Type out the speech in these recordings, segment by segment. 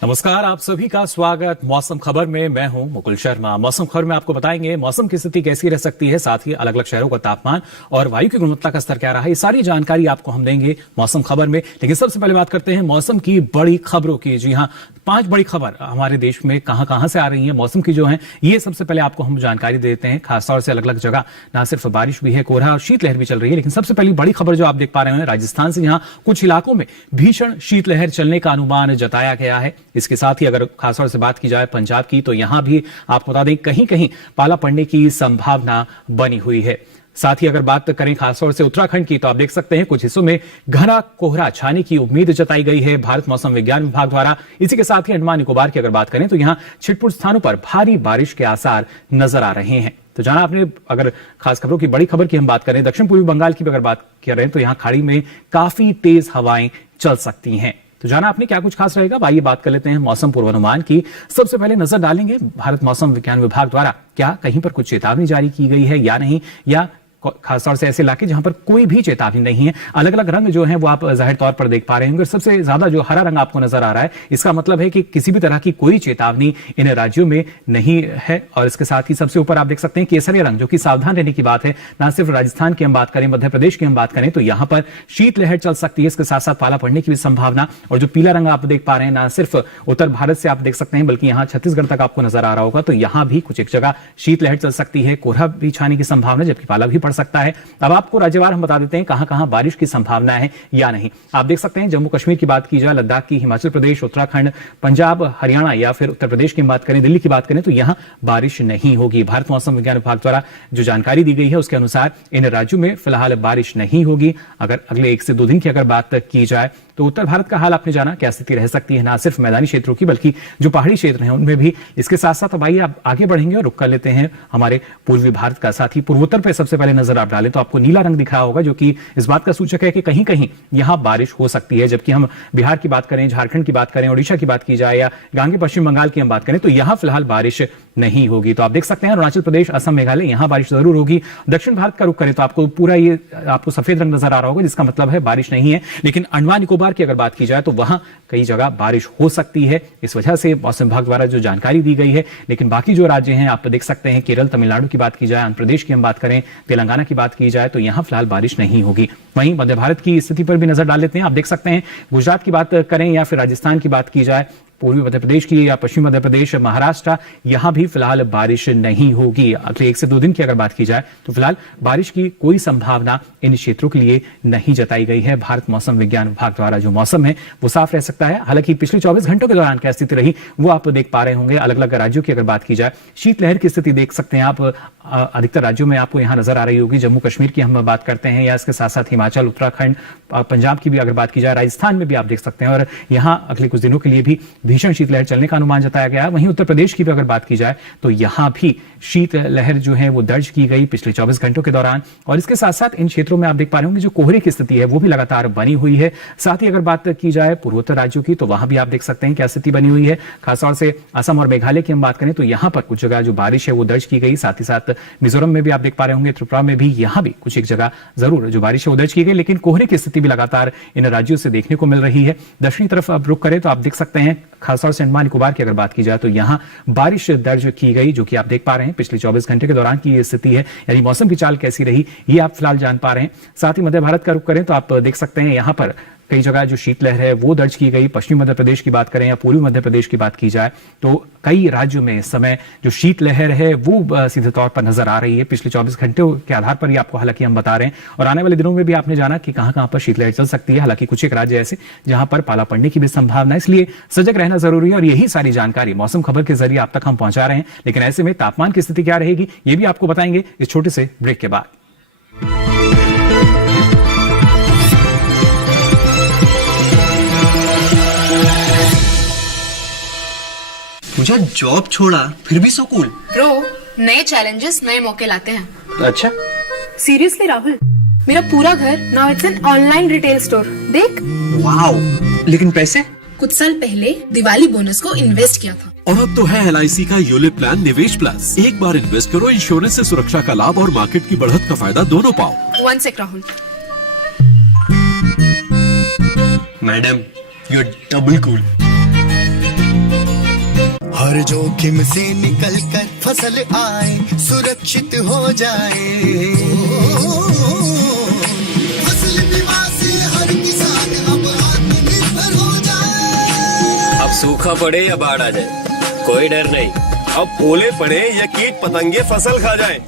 नमस्कार, आप सभी का स्वागत मौसम खबर में। मैं हूं मुकुल शर्मा। मौसम खबर में आपको बताएंगे मौसम की स्थिति कैसी रह सकती है, साथ ही अलग अलग शहरों का तापमान और वायु की गुणवत्ता का स्तर क्या रहा है, ये सारी जानकारी आपको हम देंगे मौसम खबर में। लेकिन सबसे पहले बात करते हैं मौसम की बड़ी खबरों की। जी हां, 5 बड़ी खबर हमारे देश में कहां से आ रही है मौसम की जो है, ये सबसे पहले आपको हम जानकारी देते हैं। खासतौर से अलग अलग जगह ना सिर्फ बारिश भी है, कोहरा और शीतलहर भी चल रही है। लेकिन सबसे पहली बड़ी खबर जो आप देख पा रहे हैं राजस्थान से, यहाँ कुछ इलाकों में भीषण शीतलहर चलने का अनुमान जताया गया है। इसके साथ ही अगर खासतौर से बात की जाए पंजाब की, तो यहां भी आपको बता दें कहीं कहीं पाला पड़ने की संभावना बनी हुई है। साथ ही अगर बात करें खासतौर से उत्तराखंड की, तो आप देख सकते हैं कुछ हिस्सों में घना कोहरा छाने की उम्मीद जताई गई है भारत मौसम विज्ञान विभाग द्वारा। इसी के साथ ही अंडमान निकोबार की अगर बात करें, तो यहां छिटपुट स्थानों पर भारी बारिश के आसार नजर आ रहे हैं। तो जाना आपने, अगर खास खबरों की बड़ी खबर की हम बात करें, दक्षिण पूर्वी बंगाल की भी अगर बात कर रहे हैं, तो यहां खाड़ी में काफी तेज हवाएं चल सकती हैं। तो जाना आपने क्या कुछ खास रहेगा। आइए बात कर लेते हैं मौसम पूर्वानुमान की। सबसे पहले नजर डालेंगे भारत मौसम विज्ञान विभाग द्वारा क्या कहीं पर कुछ चेतावनी जारी की गई है या नहीं, या खासतौर से ऐसे इलाके जहां पर कोई भी चेतावनी नहीं है। अलग अलग रंग जो है वो आप जाहिर तौर पर देख पा रहे होंगे। सबसे ज्यादा जो हरा रंग आपको नजर आ रहा है, इसका मतलब है कि किसी भी तरह की कोई चेतावनी इन राज्यों में नहीं है। और इसके साथ ही सबसे ऊपर आप देख सकते हैं केसरिया रंग, जो कि सावधान रहने की बात है। ना सिर्फ राजस्थान की हम बात करें, मध्य प्रदेश की हम बात करें, तो यहां पर शीतलहर चल सकती है। इसके साथ साथ पाला पड़ने की भी संभावना। और जो पीला रंग आप देख पा रहे हैं, ना सिर्फ उत्तर भारत से आप देख सकते हैं, बल्कि यहां छत्तीसगढ़ तक आपको नजर आ रहा होगा। तो यहां भी कुछ एक जगह शीतलहर चल सकती है, कोहरा भी छाने की संभावना, जबकि पाला भी पड़ सकता है। अब आपको राज्यवार हम बता देते हैं कहां कहां बारिश की संभावना है या नहीं। आप देख सकते हैं जम्मू कश्मीर की बात की जाए, लद्दाख की, हिमाचल प्रदेश, उत्तराखंड, पंजाब, हरियाणा या फिर उत्तर प्रदेश की बात करें, दिल्ली की बात करें, तो यहां बारिश नहीं होगी। भारत मौसम विज्ञान विभाग द्वारा जो जानकारी दी गई है उसके अनुसार इन राज्यों में फिलहाल बारिश नहीं होगी। अगर अगले 1 से 2 दिन की अगर बात की जाए, तो उत्तर भारत का हाल आपने जाना क्या स्थिति रह सकती है, ना सिर्फ मैदानी क्षेत्रों की बल्कि जो पहाड़ी क्षेत्र हैं उनमें भी। इसके साथ साथ अब आइए आप आगे बढ़ेंगे और रुक कर लेते हैं हमारे पूर्वी भारत का। साथ ही पूर्वोत्तर पे सबसे पहले नजर आप डालें, तो आपको नीला रंग दिख रहा होगा, जो कि इस बात का सूचक है कि कहीं कहीं यहां बारिश हो सकती है। जबकि हम बिहार की बात करें, झारखंड की बात करें, ओडिशा की बात की जाए या गांगे पश्चिम बंगाल की हम बात करें, तो यहां फिलहाल बारिश नहीं होगी। तो आप देख सकते हैं अरुणाचल प्रदेश, असम, मेघालय, यहां बारिश जरूर होगी। दक्षिण भारत का रुख करें तो आपको पूरा ये आपको सफेद रंग नजर आ रहा होगा, जिसका मतलब है बारिश नहीं है। लेकिन अंडमान निकोबार की अगर बात की जाए, तो वहां कई जगह बारिश हो सकती है। इस वजह से मौसम विभाग द्वारा जो जानकारी दी गई है। लेकिन बाकी जो राज्य हैं आप देख सकते हैं, केरल, तमिलनाडु की बात की जाए, आंध्र प्रदेश की हम बात करें, तेलंगाना की बात की जाए, तो यहां फिलहाल बारिश नहीं होगी। वहीं मध्य भारत की स्थिति पर भी नजर डाल लेते हैं। आप देख सकते हैं गुजरात की बात करें या फिर राजस्थान की बात की जाए, पूर्वी मध्य प्रदेश की या पश्चिमी मध्य प्रदेश, महाराष्ट्र, यहां भी फिलहाल बारिश नहीं होगी। अगले 1 से 2 दिन की अगर बात की जाए, तो फिलहाल बारिश की कोई संभावना इन क्षेत्रों के लिए नहीं जताई गई है। भारत मौसम विज्ञान विभाग द्वारा जो मौसम है वो साफ रह सकता है। हालांकि पिछले 24 घंटों के दौरान क्या स्थिति रही वो आप देख पा रहे होंगे। अलग अलग राज्यों की अगर बात की जाए, शीतलहर की स्थिति देख सकते हैं आप। अधिकतर राज्यों में आपको यहां नजर आ रही होगी। जम्मू कश्मीर की हम बात करते हैं, या इसके साथ साथ हिमाचल, उत्तराखंड, पंजाब की भी अगर बात की जाए, राजस्थान में भी आप देख सकते हैं। और यहां अगले कुछ दिनों के लिए भी भीषण शीतलहर चलने का अनुमान जताया गया है। वहीं उत्तर प्रदेश की भी अगर बात की जाए, तो यहां भी शीतलहर जो है वो दर्ज की गई पिछले 24 घंटों के दौरान। और इसके साथ साथ इन क्षेत्रों में आप देख पा रहे होंगे जो कोहरे की स्थिति है वो भी लगातार बनी हुई है। साथ ही अगर बात की जाए पूर्वोत्तर राज्यों की, तो वहां भी आप देख सकते हैं क्या स्थिति बनी हुई है। खासतौर से असम और मेघालय की हम बात करें, तो यहां पर कुछ जगह जो बारिश है वो दर्ज की गई। साथ ही साथ मिजोरम में भी आप देख पा रहे होंगे, त्रिपुरा में भी, यहां भी कुछ एक जगह जरूर जो बारिश है वो दर्ज की गई। लेकिन कोहरे की स्थिति भी लगातार इन राज्यों से देखने को मिल रही है। दक्षिणी तरफ अब रुक करें तो आप देख सकते हैं खासतौर से अंडमान निकोबार की अगर बात की जाए, तो यहां बारिश दर्ज की गई, जो कि आप देख पा रहे हैं पिछले 24 घंटे के दौरान की ये स्थिति है। यानी मौसम की चाल कैसी रही ये आप फिलहाल जान पा रहे हैं। साथ ही मध्य भारत का रुख करें तो आप देख सकते हैं यहां पर कई जगह जो शीतलहर है वो दर्ज की गई। पश्चिमी मध्य प्रदेश की बात करें या पूर्वी मध्य प्रदेश की बात की जाए, तो कई राज्यों में इस समय जो शीतलहर है वो सीधे तौर पर नजर आ रही है। पिछले 24 घंटों के आधार पर ही आपको हालांकि हम बता रहे हैं। और आने वाले दिनों में भी आपने जाना कि कहां कहां पर शीतलहर चल सकती है। हालांकि कुछ एक राज्य ऐसे जहां पर पाला पड़ने की भी संभावना है, इसलिए सजग रहना जरूरी है। और यही सारी जानकारी मौसम खबर के जरिए आप तक हम पहुंचा रहे हैं। लेकिन ऐसे में तापमान की स्थिति क्या रहेगी ये भी आपको बताएंगे इस छोटे से ब्रेक के बाद। मुझे जॉब छोड़ा फिर भी सो कूल। ब्रो, नए चैलेंजेस नए मौके लाते हैं। अच्छा, सीरियसली राहुल, मेरा पूरा घर now it's an online retail store. देख, वाओ, लेकिन पैसे? कुछ साल पहले दिवाली बोनस को इन्वेस्ट किया था। और अब तो है LIC का यूलिप प्लान निवेश प्लस। एक बार इन्वेस्ट करो, इंश्योरेंस से सुरक्षा का लाभ और मार्केट की बढ़त का फायदा दोनों पाओ। 1 sec Rahul. Madam, you are double cool. हर जोखिम से निकल कर फसल आए, सुरक्षित हो जाए। फसल बीमा से हर किसान अब आत्मनिर्भर हो जाए। अब सूखा पड़े या बाढ़ आ जाए, कोई डर नहीं। अब ओले पड़े या कीट पतंगे फसल खा जाए,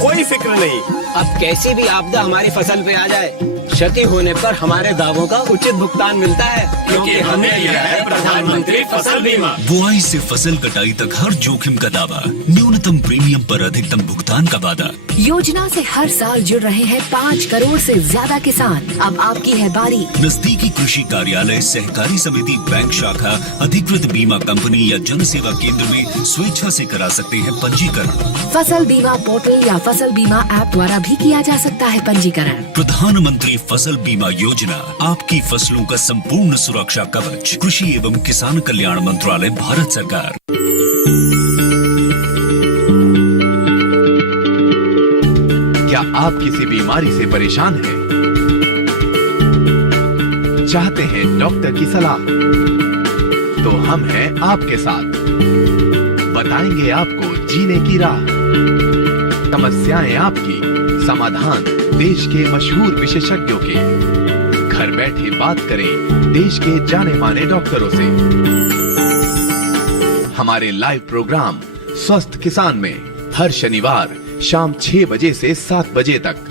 कोई फिक्र नहीं। अब कैसी भी आपदा हमारी फसल पे आ जाए, क्षति होने पर हमारे दावों का उचित भुगतान मिलता है, क्योंकि हमने लिया है प्रधानमंत्री फसल बीमा। बुआई से फसल कटाई तक हर जोखिम का दावा, न्यूनतम प्रीमियम पर अधिकतम भुगतान का वादा। योजना से हर साल जुड़ रहे हैं 5 करोड़ से ज्यादा किसान। अब आपकी है बारी। नजदीकी कृषि कार्यालय, सहकारी समिति, बैंक शाखा, अधिकृत बीमा कंपनी या जन सेवा केंद्र में स्वेच्छा से करा सकते हैं पंजीकरण। फसल बीमा पोर्टल या फसल बीमा ऐप द्वारा भी किया जा सकता है पंजीकरण। प्रधानमंत्री फसल बीमा योजना, आपकी फसलों का संपूर्ण सुरक्षा कवच। कृषि एवं किसान कल्याण मंत्रालय, भारत सरकार। क्या आप किसी बीमारी से परेशान हैं? चाहते हैं डॉक्टर की सलाह? तो हम हैं आपके साथ, बताएंगे आपको जीने की राह। समस्याएं आपकी, समाधान देश के मशहूर विशेषज्ञों के। घर बैठे बात करें देश के जाने माने डॉक्टरों से। हमारे लाइव प्रोग्राम स्वस्थ किसान में हर शनिवार शाम 6 बजे से 7 बजे तक।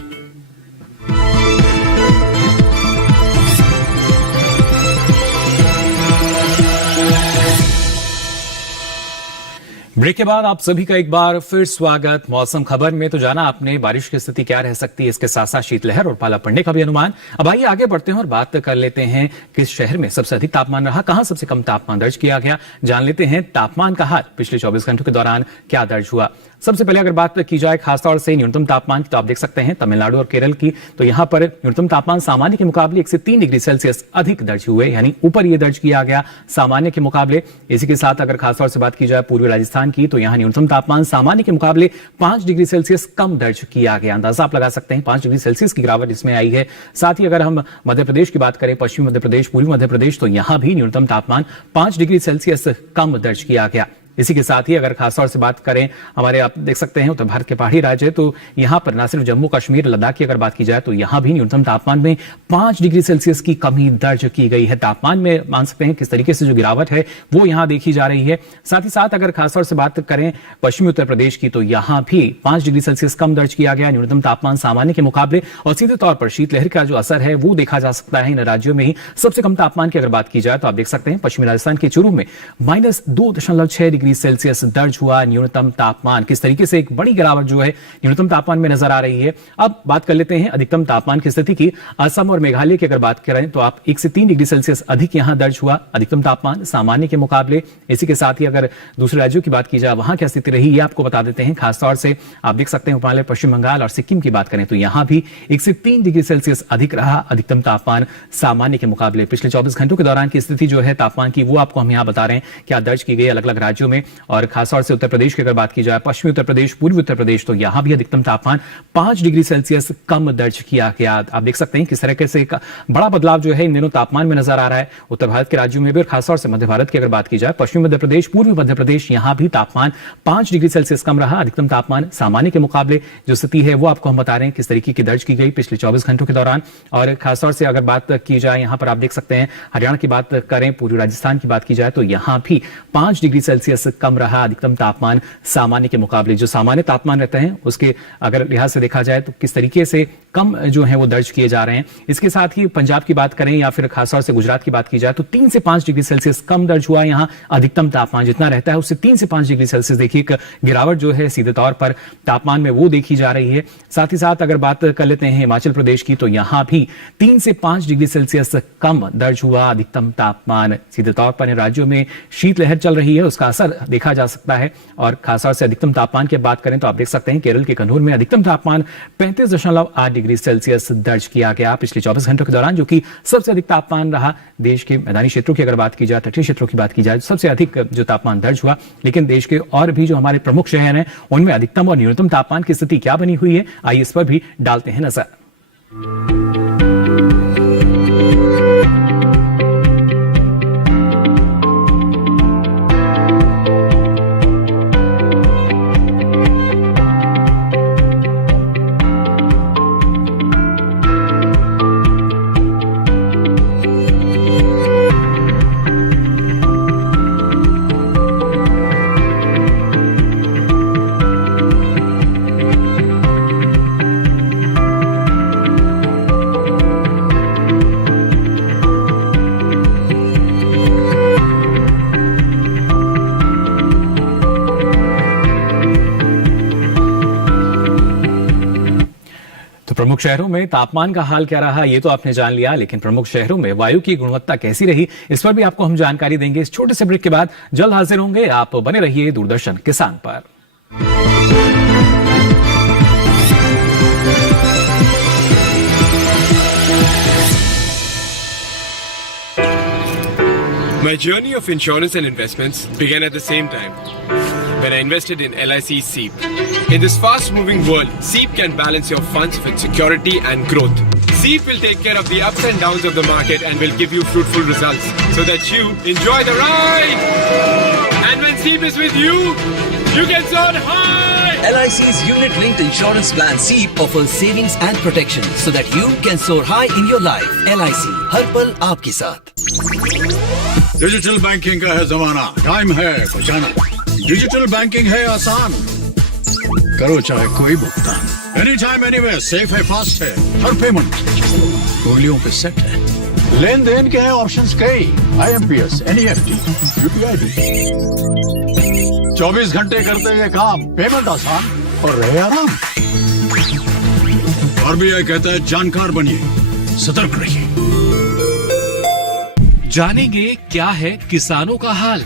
ब्रेक के बाद आप सभी का एक बार फिर स्वागत। मौसम खबर में तो जाना आपने बारिश की स्थिति क्या रह सकती है, इसके साथ साथ शीतलहर और पाला पड़ने का भी अनुमान। अब आइए आगे बढ़ते हैं और बात कर लेते हैं किस शहर में सबसे अधिक तापमान रहा, कहां सबसे कम तापमान दर्ज किया गया। जान लेते हैं तापमान का हाल पिछले 24 घंटों के दौरान क्या दर्ज हुआ। सबसे पहले अगर बात की जाए खासतौर से न्यूनतम तापमान की, तो आप देख सकते हैं तमिलनाडु और केरल की, तो यहां पर न्यूनतम तापमान सामान्य के मुकाबले 1 से 3 डिग्री सेल्सियस अधिक दर्ज हुए, यानी ऊपर ये दर्ज किया गया सामान्य के मुकाबले। इसी के साथ अगर खासतौर से बात की जाए पूर्वी राजस्थान की, तो यहां न्यूनतम तापमान सामान्य के मुकाबले 5 डिग्री सेल्सियस कम दर्ज किया गया। अंदाजा आप लगा सकते हैं 5 डिग्री सेल्सियस की गिरावट इसमें आई है। साथ ही अगर हम मध्य प्रदेश की बात करें, पश्चिमी मध्य प्रदेश, पूर्वी मध्य प्रदेश, तो यहां भी न्यूनतम तापमान 5 डिग्री सेल्सियस कम दर्ज किया गया। इसी के साथ ही अगर खासतौर से बात करें हमारे, आप देख सकते हैं उत्तर भारत के पहाड़ी राज्य है, तो यहां पर न सिर्फ जम्मू कश्मीर, लद्दाख की अगर बात की जाए, तो यहां भी न्यूनतम तापमान में 5 डिग्री सेल्सियस की कमी दर्ज की गई है। तापमान में मान सकते हैं किस तरीके से जो गिरावट है वो यहां देखी जा रही है। साथ ही साथ अगर खासतौर से बात करें पश्चिमी उत्तर प्रदेश की, तो यहां भी 5 डिग्री सेल्सियस कम दर्ज किया गया न्यूनतम तापमान सामान्य के मुकाबले। और सीधे तौर पर शीतलहर का जो असर है वो देखा जा सकता है इन राज्यों में ही। सबसे कम तापमान की अगर बात की जाए, तो आप देख सकते हैं पश्चिमी राजस्थान के चूरू में -2.6 डिग्री सेल्सियस दर्ज हुआ न्यूनतम तापमान। किस तरीके से एक बड़ी गिरावट जो है न्यूनतम तापमान में नजर आ रही है। अब बात कर लेते हैं अधिकतम तापमान की स्थिति की। असम और मेघालय की अगर बात करें, तो आप 1 से 3 डिग्री सेल्सियस अधिक यहां दर्ज हुआ अधिकतम तापमान सामान्य के मुकाबले। इसी के साथ ही अगर दूसरे राज्यों की बात की जाए वहां क्या स्थिति रही, ये आपको बता देते हैं। खासतौर से आप देख सकते हैं हिमालय, पश्चिम बंगाल और सिक्किम की बात करें, तो यहां भी 1 से 3 डिग्री सेल्सियस अधिक रहा अधिकतम तापमान सामान्य के मुकाबले। पिछले 24 घंटों के दौरान की स्थिति जो है तापमान की, वो आपको हम यहां बता रहे हैं क्या दर्ज की गई अलग अलग राज्यों में। और खासतौर से उत्तर प्रदेश की अगर बात की जाए, पश्चिमी उत्तर प्रदेश, पूर्वी उत्तर प्रदेश, तो यहां भी अधिकतम तापमान 5 डिग्री सेल्सियस कम दर्ज किया गया। आप देख सकते हैं किस तरह से बड़ा बदलाव जो है इन दिनों तापमान में नजर आ रहा है उत्तर भारत के राज्यों में भी। और खासतौर से मध्य भारत की अगर बात की जाए, पश्चिमी मध्य प्रदेश, पूर्वी मध्य प्रदेश, यहां भी तापमान 5 डिग्री सेल्सियस कम रहा अधिकतम तापमान सामान्य के मुकाबले। जो स्थिति है वो आपको हम बता रहे हैं किस तरीके की दर्ज की गई पिछले 24 घंटों के दौरान। और खासतौर से अगर बात की जाए, यहां पर आप देख सकते हैं हरियाणा की बात करें, पूर्वी राजस्थान की बात की जाए, तो यहां भी 5 डिग्री सेल्सियस कम रहा अधिकतम तापमान सामान्य के मुकाबले। जो सामान्य तापमान रहते हैं उसके अगर लिहाज से देखा जाए, तो किस तरीके से कम जो है वो दर्ज किए जा रहे हैं। इसके साथ ही पंजाब की बात करें या फिर खासतौर से गुजरात की बात की जाए, तो 3 से 5 डिग्री सेल्सियस कम दर्ज हुआ। यहां अधिकतम तापमान जितना रहता है उससे 3 से 5 डिग्री सेल्सियस देखिए एक गिरावट जो है सीधे तौर पर तापमान में वो देखी जा रही है। साथ ही साथ अगर बात कर लेते हैं हिमाचल प्रदेश की, तो यहां भी 3 से 5 डिग्री सेल्सियस कम दर्ज हुआ अधिकतम तापमान। सीधे तौर पर इन राज्यों में शीतलहर चल रही है, उसका असर देखा जा सकता है। और खासतौर से अधिकतम तापमान की बात करें, तो आप देख सकते हैं केरल के कन्नूर में अधिकतम तापमान 35.8 डिग्री सेल्सियस दर्ज किया गया पिछले 24 घंटों के दौरान, जो कि सबसे अधिक तापमान रहा। देश के मैदानी क्षेत्रों की अगर बात की जाए, तटीय क्षेत्रों की बात की जाए, सबसे अधिक जो तापमान दर्ज हुआ। लेकिन देश के और भी जो हमारे प्रमुख शहर हैं उनमें अधिकतम और न्यूनतम तापमान की स्थिति क्या बनी हुई है, आइए इस पर भी डालते हैं नजर। प्रमुख शहरों में तापमान का हाल क्या रहा ये तो आपने जान लिया, लेकिन प्रमुख शहरों में वायु की गुणवत्ता कैसी रही इस पर भी आपको हम जानकारी देंगे। इस छोटे से ब्रेक के बाद जल्द हाजिर होंगे। आप बने रहिए दूरदर्शन किसान पर। My journey of insurance and investments began at the same time when I invested in LIC SEEP. In this fast-moving world, SEEP can balance your funds with security and growth. SEEP will take care of the ups and downs of the market and will give you fruitful results so that you enjoy the ride. And when SEEP is with you, you can soar high. LIC's unit-linked insurance plan SEEP offers savings and protection so that you can soar high in your life. LIC, हर पल आपके साथ। Digital banking का है जमाना, time है बचाना। Digital banking है आसान, करो चाहे कोई भुगतान, एनी टाइम एनीवेयर, सेफ है, फास्ट है, हर पेमेंट गोलियों पे सेट है। लेन देन के हैं ऑप्शंस कई, IMPS, NEFT, UPI भी। 24 घंटे करते ये काम, पेमेंट आसान और रहे आराम। RBI कहता है जानकार बनिए, सतर्क रहिए। जानेंगे क्या है किसानों का हाल,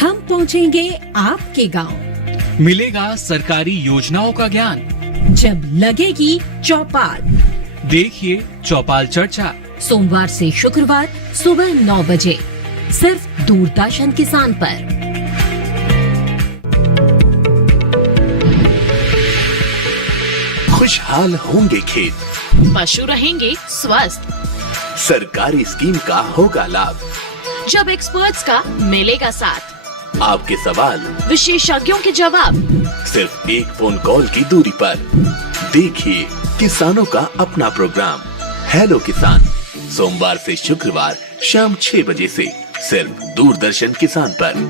हम पहुंचेंगे आपके गांव, मिलेगा सरकारी योजनाओं का ज्ञान, जब लगेगी चौपाल। देखिए चौपाल चर्चा सोमवार से शुक्रवार सुबह 9 बजे सिर्फ दूरदर्शन किसान पर। खुशहाल होंगे खेत, पशु रहेंगे स्वस्थ, सरकारी स्कीम का होगा लाभ, जब एक्सपर्ट्स का मिलेगा साथ, आपके सवाल विशेषज्ञों के जवाब, सिर्फ एक फोन कॉल की दूरी पर। देखिए किसानों का अपना प्रोग्राम हेलो किसान, सोमवार से शुक्रवार शाम 6 बजे से सिर्फ दूरदर्शन किसान पर।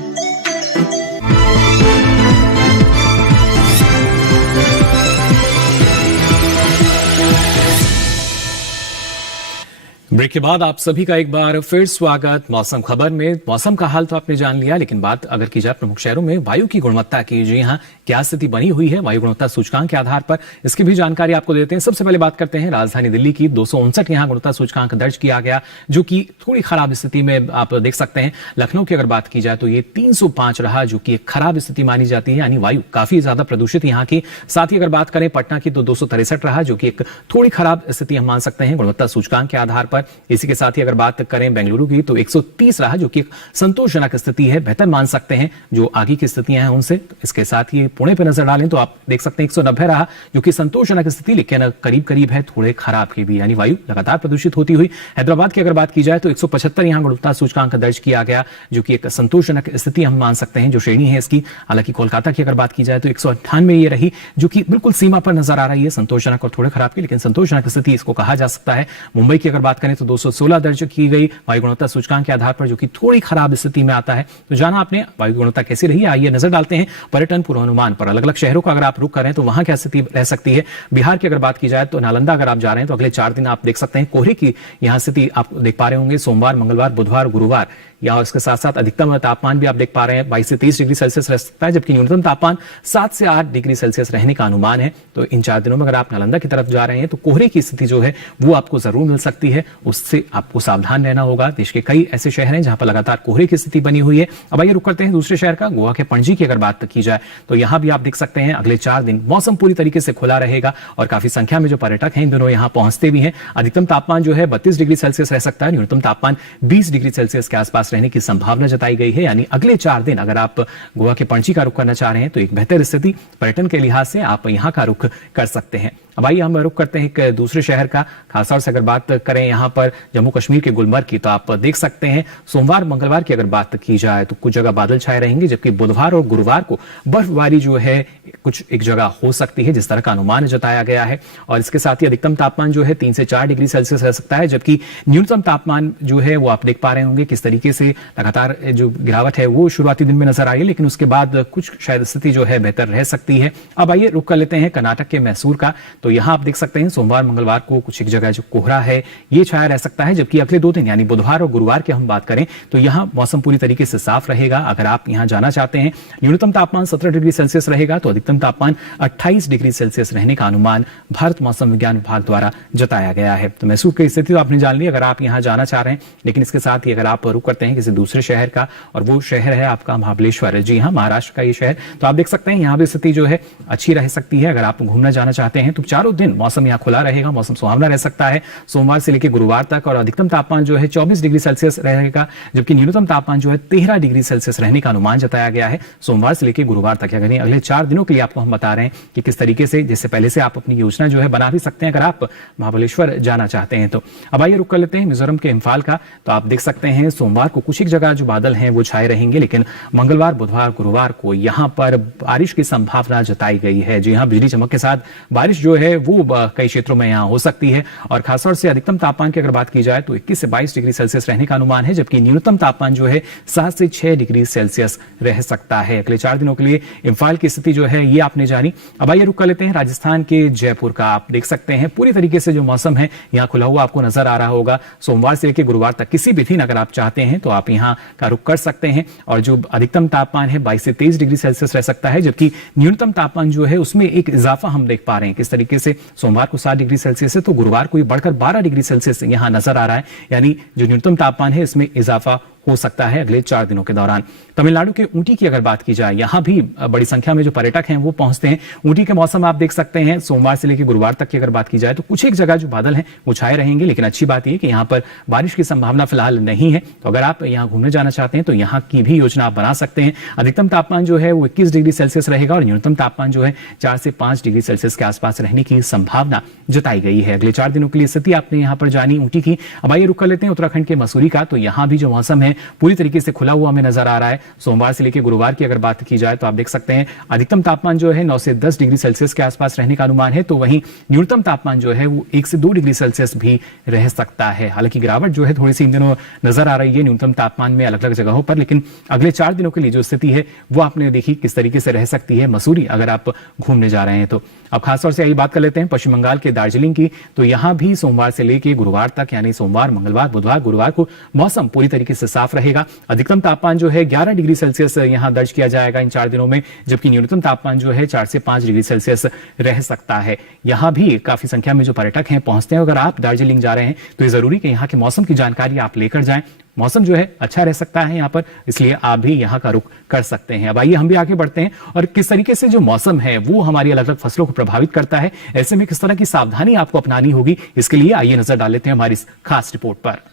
ब्रेक के बाद आप सभी का एक बार फिर स्वागत मौसम खबर में। मौसम का हाल तो आपने जान लिया, लेकिन बात अगर की जाए प्रमुख शहरों में वायु की गुणवत्ता की, जी हाँ, क्या स्थिति बनी हुई है वायु गुणवत्ता सूचकांक के आधार पर, इसकी भी जानकारी आपको देते हैं। सबसे पहले बात करते हैं राजधानी दिल्ली की। 259 यहाँ गुणवत्ता सूचकांक दर्ज किया गया, जो कि थोड़ी खराब स्थिति में आप देख सकते हैं। लखनऊ की अगर बात की जाए तो ये 305 रहा, जो कि एक खराब स्थिति मानी जाती है, यानी वायु काफी ज्यादा प्रदूषित यहाँ की। साथ ही अगर बात करें पटना की तो 263 रहा, जो कि एक थोड़ी खराब स्थिति हम मान सकते हैं गुणवत्ता सूचकांक के आधार पर। इसी के साथ ही अगर बात करें बेंगलुरु की तो 130 रहा, जो कि एक संतोषजनक स्थिति है, बेहतर मान सकते हैं जो आगे की स्थितियां हैं उनसे। इसके साथ ही पुणे पर नजर डालें तो आप देख सकते हैं 190 रहा, जो कि संतोषजनक स्थिति, लेकिन करीब करीब है थोड़े खराब की भी, यानी वायु लगातार प्रदूषित होती हुई। हैदराबाद की अगर बात की जाए तो 175 यहां गुणवत्ता सूचकांक दर्ज किया गया, जो कि एक संतोषजनक स्थिति हम मान सकते हैं जो श्रेणी है इसकी। हालांकि कोलकाता की अगर बात की जाए तो 198 ये रही, जो कि बिल्कुल सीमा पर नजर आ रही है, संतोषजनक और थोड़े खराब की, लेकिन संतोषजनक स्थिति इसको कहा जा सकता है। मुंबई की अगर बात करें तो 216 दर्ज की गई वायु गुणवत्ता सूचकांक के आधार पर, जो कि थोड़ी खराब स्थिति में आता है। तो जाना आपने वायु गुणवत्ता कैसी रही, आइए नजर डालते हैं पर्यटन पूर्वानुमान पर। अलग अलग शहरों का अगर आप रुख करें तो वहां क्या स्थिति रह सकती है। बिहार की अगर बात की जाए तो नालंदा अगर आप जा रहे हैं तो अगले 4 दिन आप देख सकते हैं कोहरे की यहां स्थिति आप देख पा रहे होंगे। सोमवार, मंगलवार, बुधवार, गुरुवार, या इसके साथ साथ अधिकतम तापमान भी आप देख पा रहे हैं 22 से 30 डिग्री सेल्सियस रह सकता है, जबकि न्यूनतम तापमान 7 से 8 डिग्री सेल्सियस रहने का अनुमान है। तो इन 4 दिनों में अगर आप नालंदा की तरफ जा रहे हैं तो कोहरे की स्थिति जो है वो आपको जरूर मिल सकती है, उससे आपको सावधान रहना होगा। देश के कई ऐसे शहर हैं जहां पर लगातार कोहरे की स्थिति बनी हुई है। अब आइए रुक करते हैं दूसरे शहर का, गोवा के पणजी की अगर बात की जाए तो यहां भी आप देख सकते हैं अगले 4 दिन मौसम पूरी तरीके से खुला रहेगा और काफी संख्या में जो पर्यटक हैं इन दिनों यहां पहुंचते भी हैं। अधिकतम तापमान जो है 32 डिग्री सेल्सियस रह सकता है, न्यूनतम तापमान 20 डिग्री सेल्सियस के आसपास रहने की संभावना जताई गई है। यानी अगले 4 दिन अगर आप गोवा के पणजी का रुख करना चाह रहे हैं तो एक बेहतर स्थिति पर्यटन के लिहाज से आप यहां का रुख कर सकते हैं। अब आइए हम रुख करते हैं एक दूसरे शहर का, खासतौर से अगर बात करें यहां पर जम्मू कश्मीर के गुलमर्ग की, तो आप देख सकते हैं सोमवार, मंगलवार की अगर बात की जाए तो कुछ जगह बादल छाए रहेंगे, जबकि बुधवार और गुरुवार को बर्फबारी जो है कुछ एक जगह हो सकती है, जिस तरह का अनुमान जताया गया है। और इसके साथ ही अधिकतम तापमान जो है 3 से 4 डिग्री सेल्सियस रह सकता है, जबकि न्यूनतम तापमान जो है वो आप देख पा रहे होंगे किस तरीके से लगातार जो गिरावट है वो शुरुआती दिन में नजर आई है, लेकिन उसके बाद कुछ शायद स्थिति जो है बेहतर रह सकती है। अब आइए रुख कर लेते हैं कर्नाटक के मैसूर का। तो तो यहाँ आप देख सकते हैं सोमवार मंगलवार को कुछ एक जगह जो कोहरा है ये छाया रह सकता है, जबकि अगले 2 दिन यानी बुधवार और गुरुवार की हम बात करें तो यहाँ मौसम पूरी तरीके से साफ रहेगा। अगर आप यहाँ जाना चाहते हैं, न्यूनतम तापमान 17 डिग्री सेल्सियस रहेगा तो अधिकतम तापमान 28 डिग्री सेल्सियस रहने का अनुमान भारत मौसम विज्ञान विभाग द्वारा जताया गया है। तो मैसूर की स्थिति तो आपने जान ली। अगर आप यहाँ जाना चाह रहे हैं, लेकिन इसके साथ ही अगर आप रुक करते हैं किसी दूसरे शहर का और वो शहर है आपका महाबलेश्वर, जी हाँ महाराष्ट्र का ये शहर, तो आप देख सकते हैं यहाँ भी स्थिति जो है अच्छी रह सकती है। अगर आप घूमना जाना चाहते हैं तो चारों दिन मौसम यहाँ खुला रहेगा, मौसम सुहावना रह सकता है सोमवार से लेकर गुरुवार तक, और अधिकतम तापमान जो है 24 डिग्री सेल्सियस रहेगा, जबकि न्यूनतम तापमान जो है 13 डिग्री सेल्सियस रहने का अनुमान जताया गया है सोमवार से लेकर गुरुवार तक। यानी अगले 4 दिनों के लिए आपको हम बता रहे हैं कि किस तरीके से, जिससे पहले से आप अपनी योजना जो है बना भी सकते हैं अगर आप महाबलेश्वर जाना चाहते हैं तो। अब आइए रुक कर लेते हैं मिजोरम के इम्फाल का। तो आप देख सकते हैं सोमवार को कुछ एक जगह जो बादल हैं वो छाए रहेंगे, लेकिन मंगलवार बुधवार गुरुवार को यहाँ पर बारिश की संभावना जताई गई है। जी हाँ, बिजली चमक के साथ बारिश जो है वो कई क्षेत्रों में यहाँ हो सकती है, और खासतौर से अधिकतम तापमान की अगर बात की जाए तो 21 से 22 डिग्री सेल्सियस रहने का अनुमान है, जबकि न्यूनतम तापमान जो है 7 से 6 डिग्री सेल्सियस रह सकता है। अगले 4 दिनों के लिए इम्फाल की स्थिति जो है ये आपने जानी। अब आइए रुक कर लेते हैं राजस्थान के जयपुर का। आप देख सकते हैं पूरी तरीके से जो मौसम है यहाँ खुला हुआ आपको नजर आ रहा होगा। सोमवार से लेकर गुरुवार तक किसी भी दिन अगर आप चाहते हैं तो आप यहाँ का रुक कर सकते हैं, और जो अधिकतम तापमान है 22 से 23 डिग्री सेल्सियस रह सकता है, जबकि न्यूनतम तापमान जो है उसमें एक इजाफा हम देख पा रहे हैं। किस तरीके से सोमवार को 7 डिग्री सेल्सियस है तो गुरुवार को बढ़कर 12 डिग्री सेल्सियस यहाँ नजर आ रहा है, यानी जो न्यूनतम तापमान है इसमें इजाफा हो सकता है अगले 4 दिनों के दौरान। तमिलनाडु के ऊटी की अगर बात की जाए, यहां भी बड़ी संख्या में जो पर्यटक हैं वो पहुंचते हैं। ऊटी के मौसम आप देख सकते हैं सोमवार से लेकर गुरुवार तक की अगर बात की जाए तो कुछ एक जगह जो बादल हैं वो छाए रहेंगे, लेकिन अच्छी बात यह कि यहां पर बारिश की संभावना फिलहाल नहीं है। तो अगर आप यहां घूमने जाना चाहते हैं तो यहां की भी योजना आप बना सकते हैं। अधिकतम तापमान जो है वो 21 डिग्री सेल्सियस रहेगा और न्यूनतम तापमान जो है 4 से 5 डिग्री सेल्सियस के आसपास रहने की संभावना जताई गई है। अगले 4 दिनों के लिए स्थिति आपने यहाँ पर जानी ऊटी की। अब आइए रुक कर लेते हैं उत्तराखंड के मसूरी का। तो यहाँ भी जो मौसम है पूरी तरीके से खुला हुआ हमें नजर आ रहा है। सोमवार से लेकर गुरुवार की अगर बात की जाए तो आप देख सकते हैं अधिकतम तापमान जो है 9 से 10 डिग्री सेल्सियस के आसपास रहने का अनुमान है, तो वहीं न्यूनतम तापमान जो है वो 1 से 2 डिग्री सेल्सियस भी रह सकता है। हालांकि गिरावट जो है थोड़ी सी इन दिनों नजर आ रही है न्यूनतम तापमान में अलग अलग जगहों पर, लेकिन अगले 4 दिनों के लिए जो स्थिति है वो आपने देखी किस तरीके से रह सकती है मसूरी अगर आप घूमने जा रहे हैं तो। अब खासतौर से यही बात कर लेते हैं पश्चिम बंगाल के दार्जिलिंग की। तो यहां भी सोमवार से लेकर गुरुवार तक यानी सोमवार मंगलवार बुधवार गुरुवार को मौसम पूरी तरीके से साफ रहेगा। अधिकतम तापमान जो है 11 डिग्री सेल्सियस यहां दर्ज किया जाएगा इन 4 दिनों में, जबकि न्यूनतम तापमान जो है 4 से 5 डिग्री सेल्सियस रह सकता है। यहां भी काफी संख्या में जो पर्यटक हैं पहुंचते हैं। अगर आप दार्जिलिंग जा रहे हैं तो ये जरूरी कि यहाँ के मौसम की जानकारी आप लेकर जाएं। मौसम जो है अच्छा रह सकता है यहाँ पर, इसलिए आप भी यहाँ का रुख कर सकते हैं। अब आइए हम भी आगे बढ़ते हैं और किस तरीके से जो मौसम है वो हमारी अलग अलग फसलों को प्रभावित करता है, ऐसे में किस तरह की सावधानी आपको अपनानी होगी, इसके लिए आइए नजर डाल लेते हैं हमारी इस खास रिपोर्ट पर।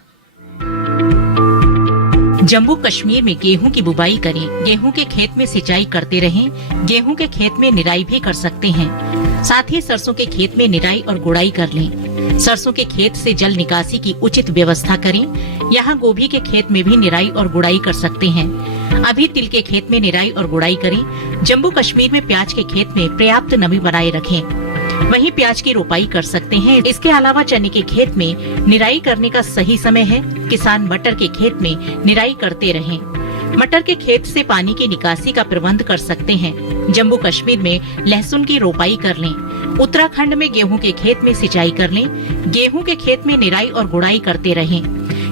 जम्मू कश्मीर में गेहूं की बुवाई करें, गेहूं के खेत में सिंचाई करते रहें, गेहूं के खेत में निराई भी कर सकते हैं। साथ ही सरसों के खेत में निराई और गुड़ाई कर लें। सरसों के खेत से जल निकासी की उचित व्यवस्था करें। यहाँ गोभी के खेत में भी निराई और गुड़ाई कर सकते हैं। अभी तिल के खेत में निराई और गुड़ाई करें। जम्मू कश्मीर में प्याज के खेत में पर्याप्त नमी बनाए रखें, वहीं प्याज की रोपाई कर सकते हैं। इसके अलावा चने के खेत में निराई करने का सही समय है। किसान मटर के खेत में निराई करते रहें। मटर के खेत से पानी की निकासी का प्रबंध कर सकते हैं। जम्मू कश्मीर में लहसुन की रोपाई कर लें। उत्तराखंड में गेहूं के खेत में सिंचाई कर लें। गेहूं के खेत में निराई और गुड़ाई करते रहें।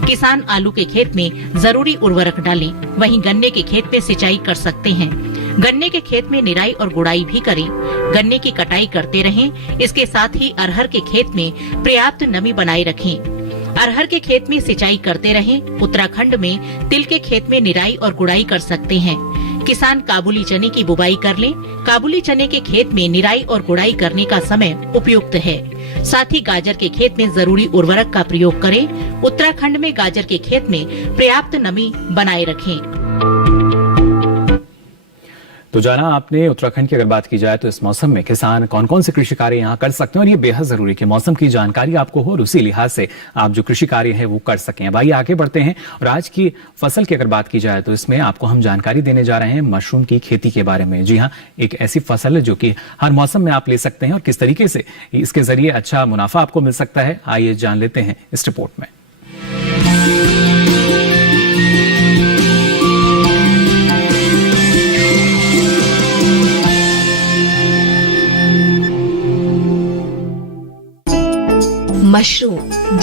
किसान आलू के खेत में जरूरी उर्वरक डालें। वहीं गन्ने के खेत में सिंचाई कर सकते हैं। गन्ने के खेत में निराई और गुड़ाई भी करें। गन्ने की कटाई करते रहें। इसके साथ ही अरहर के खेत में पर्याप्त नमी बनाए रखें। अरहर के खेत में सिंचाई करते रहें। उत्तराखंड में तिल के खेत में निराई और गुड़ाई कर सकते हैं। किसान काबुली चने की बुवाई कर लें। काबुली चने के खेत में निराई और गुड़ाई करने का समय उपयुक्त है। साथ ही गाजर के खेत में जरूरी उर्वरक का प्रयोग करें। उत्तराखंड में गाजर के खेत में पर्याप्त नमी बनाए रखें। तो जाना आपने उत्तराखंड की अगर बात की जाए तो इस मौसम में किसान कौन कौन से कृषि कार्य यहाँ कर सकते हैं, और ये बेहद जरूरी है कि मौसम की जानकारी आपको हो और उसी लिहाज से आप जो कृषि कार्य है वो कर सकें। अब आइए आगे बढ़ते हैं और आज की फसल की अगर बात की जाए तो इसमें आपको हम जानकारी देने जा रहे हैं मशरूम की खेती के बारे में। जी हाँ, एक ऐसी फसल है जो कि हर मौसम में आप ले सकते हैं और किस तरीके से इसके जरिए अच्छा मुनाफा आपको मिल सकता है, आइए जान लेते हैं इस रिपोर्ट में।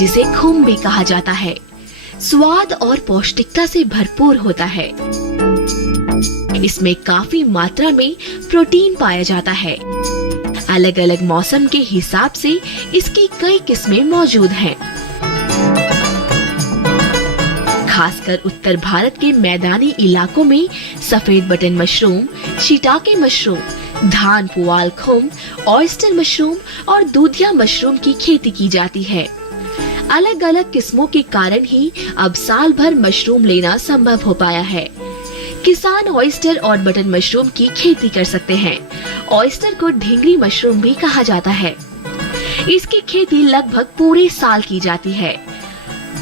जिसे खुम भी कहा जाता है। स्वाद और पौष्टिकता से भरपूर होता है। इसमें काफी मात्रा में प्रोटीन पाया जाता है। अलग अलग मौसम के हिसाब से इसकी कई किस्में मौजूद हैं। खासकर उत्तर भारत के मैदानी इलाकों में सफेद बटन मशरूम, शिटाके मशरूम, धान पुआल खुम, ऑयस्टर मशरूम और दूधिया मशरूम की खेती की जाती है। अलग अलग किस्मों के कारण ही अब साल भर मशरूम लेना संभव हो पाया है। किसान ऑयस्टर और बटन मशरूम की खेती कर सकते हैं। ऑयस्टर को ढींगरी मशरूम भी कहा जाता है। इसकी खेती लगभग पूरे साल की जाती है।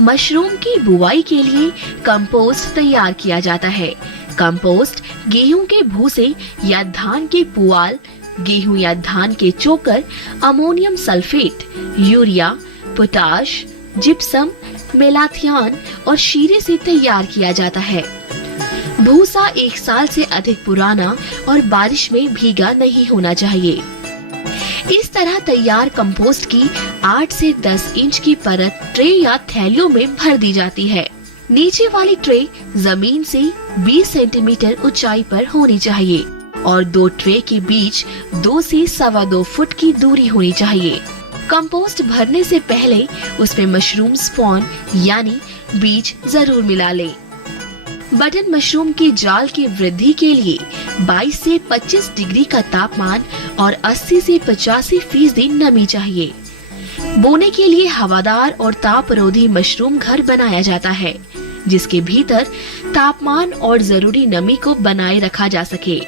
मशरूम की बुवाई के लिए कंपोस्ट तैयार किया जाता है। कंपोस्ट गेहूं के भूसे या धान के पुआल, गेहूं या धान के चोकर, ammonium sulphate, urea, potash, gypsum, malathion और शीरे से तैयार किया जाता है। भूसा 1 साल से अधिक पुराना और बारिश में भीगा नहीं होना चाहिए। इस तरह तैयार कंपोस्ट की 8 से 10 इंच की परत ट्रे या थैलियों में भर दी जाती है। नीचे वाली ट्रे जमीन से 20 सेंटीमीटर ऊंचाई पर होनी चाहिए और 2 ट्रे के बीच 2 से 2.25 फुट की दूरी होनी चाहिए। कंपोस्ट भरने से पहले उसमें मशरूम स्पॉन यानी बीज जरूर मिला लें। बटन मशरूम के जाल की वृद्धि के लिए 22 से 25 डिग्री का तापमान और 80 से 85% नमी चाहिए। बोने के लिए हवादार और तापरोधी मशरूम घर बनाया जाता है, जिसके भीतर तापमान और जरूरी नमी को बनाए रखा जा सके।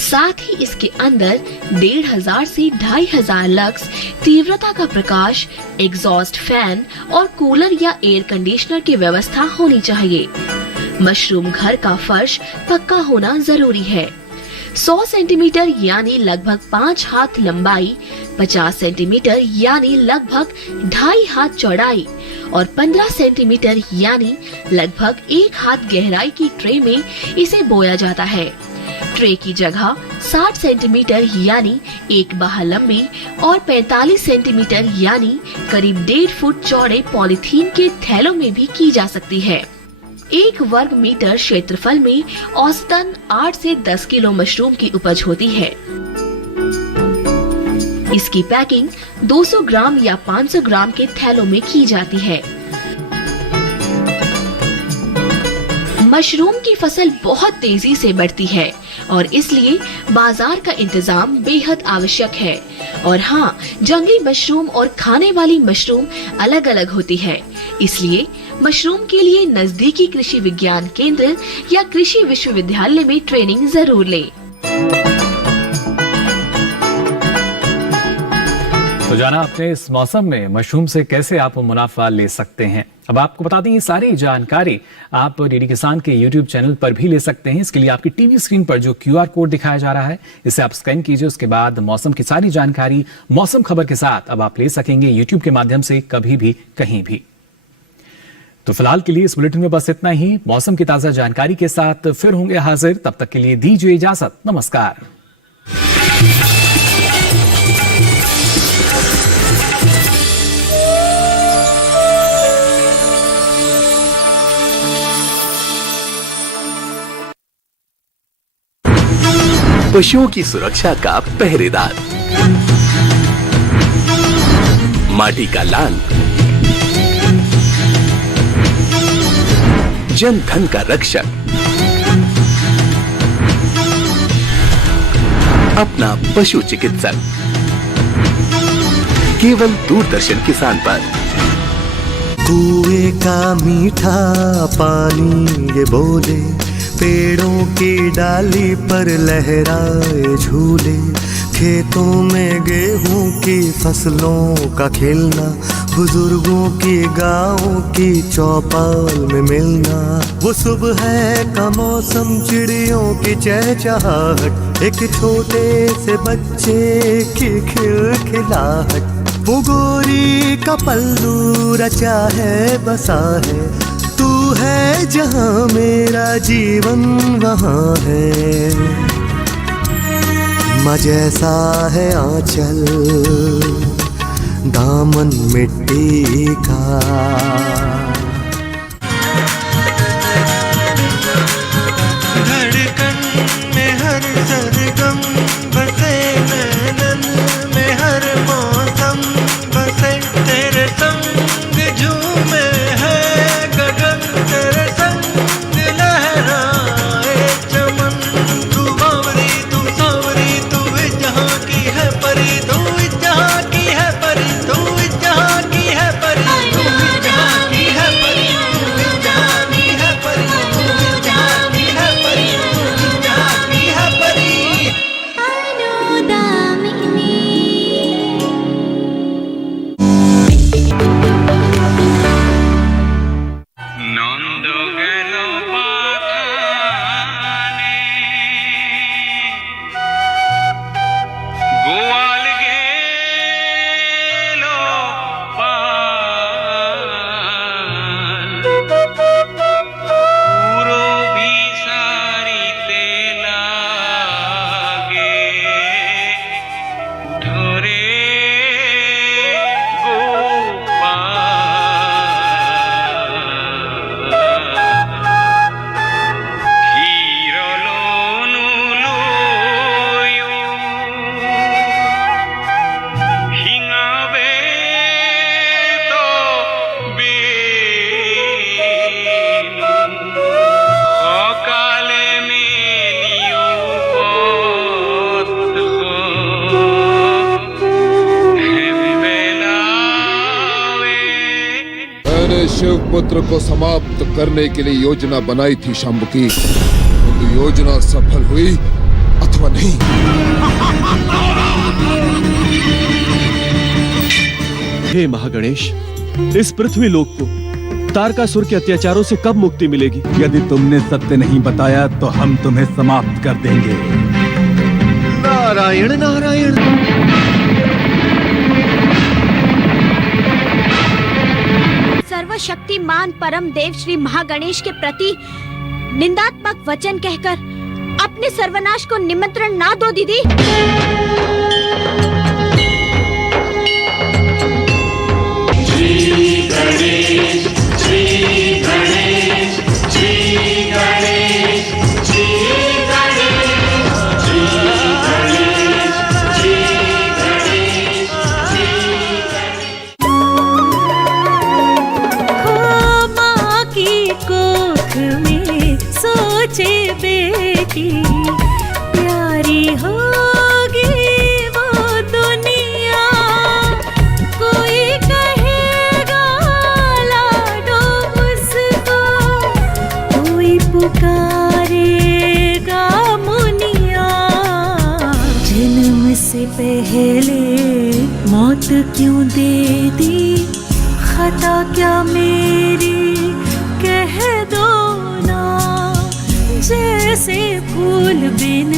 साथ ही इसके अंदर 1500 से 2500 लक्स तीव्रता का प्रकाश, एग्जॉस्ट फैन और कूलर या एयर कंडीशनर की व्यवस्था होनी चाहिए। मशरूम घर का फर्श पक्का होना जरूरी है। 100 सेंटीमीटर यानी लगभग 5 हाथ लंबाई, 50 सेंटीमीटर यानी लगभग 2.5 हाथ चौड़ाई और 15 सेंटीमीटर यानी लगभग 1 हाथ गहराई की ट्रे में इसे बोया जाता है। ट्रे की जगह 60 सेंटीमीटर यानी 1 बाह लंबी और 45 सेंटीमीटर यानी करीब 1.5 फुट चौड़े पॉलीथीन के थैलों में भी की जा सकती है। 1 वर्ग मीटर क्षेत्रफल में औसतन 8 से 10 किलो मशरूम की उपज होती है। इसकी पैकिंग 200 ग्राम या 500 ग्राम के थैलों में की जाती है। मशरूम की फसल बहुत तेजी से बढ़ती है और इसलिए बाजार का इंतजाम बेहद आवश्यक है। और हाँ, जंगली मशरूम और खाने वाली मशरूम अलग अलग होती है, इसलिए मशरूम के लिए नजदीकी कृषि विज्ञान केंद्र या कृषि विश्वविद्यालय में ट्रेनिंग जरूर लें। तो जाना आपने इस मौसम में मशरूम से कैसे आप मुनाफा ले सकते हैं। अब आपको बता दें, ये सारी जानकारी आप डीडी किसान के यूट्यूब चैनल पर भी ले सकते हैं। इसके लिए आपकी टीवी स्क्रीन पर जो QR कोड दिखाया जा रहा है, इसे आप स्कैन कीजिए। उसके बाद मौसम की सारी जानकारी मौसम खबर के साथ अब आप ले सकेंगे यूट्यूब के माध्यम से, कभी भी कहीं भी। तो फिलहाल के लिए इस बुलेटिन में बस इतना ही। मौसम की ताजा जानकारी के साथ फिर होंगे हाजिर, तब तक के लिए दीजिए इजाजत। नमस्कार। पशुओं की सुरक्षा का पहरेदार, माटी का लाल, जन धन का रक्षक, अपना पशु चिकित्सक, केवल दूरदर्शन किसान पर। कुएं का मीठा पानी ये बोले, पेड़ों की डाली पर लहराए झूले, खेतों में गेहूं की फसलों का खिलना, बुजुर्गों की गाँव की चौपाल में मिलना, वो सुबह का मौसम, चिड़ियों की चहचहाहट, एक छोटे से बच्चे की खिलखिलाहट, वो गोरी का पल्लू रचा है बसा है, तू है जहाँ मेरा जीवन वहाँ है, माँ जैसा है आंचल, दामन मिट्टी का। धड़कन में हर सरगम बसे, नैनन में हर मौसम बसे, तेरे संग झूमे है गगन, तेरे संग लहराए चमन। तू बावरी तू सावरी, तू इस जहां की है परी, तू इस जहां की है परी, तू इस जहां की है परी, तू इस जहां की है परी, तू इस जहां की है परी, तू इस जहां की है परी, तू इस जहां की है परी। शिवपुत्र को समाप्त करने के लिए योजना बनाई थी शाम्बकी, तो योजना सफल हुई अथवा नहीं। हे महागणेश, इस पृथ्वी लोक को तारकासुर के अत्याचारों से कब मुक्ति मिलेगी? यदि तुमने सत्य नहीं बताया तो हम तुम्हें समाप्त कर देंगे। नारायण नारायण। सर्वशक्तिमान परम देव श्री महागणेश के प्रति निंदात्मक वचन कहकर अपने सर्वनाश को निमंत्रण ना दो दीदी। श्री गणेश, श्री गणेश, श्री गणेश, श्री गणेश, श्री गणेश, श्री गणेश, श्री माँ की कोख में सोचे बेटी, प्यारी होगी वो दुनिया। कोई कहेगा लाडो उसको, कोई पुकारेगा मुनिया। जन्म से पहले मौत क्यों दे दी, खता क्या मेरी कह दो ना। जैसे फूल बिन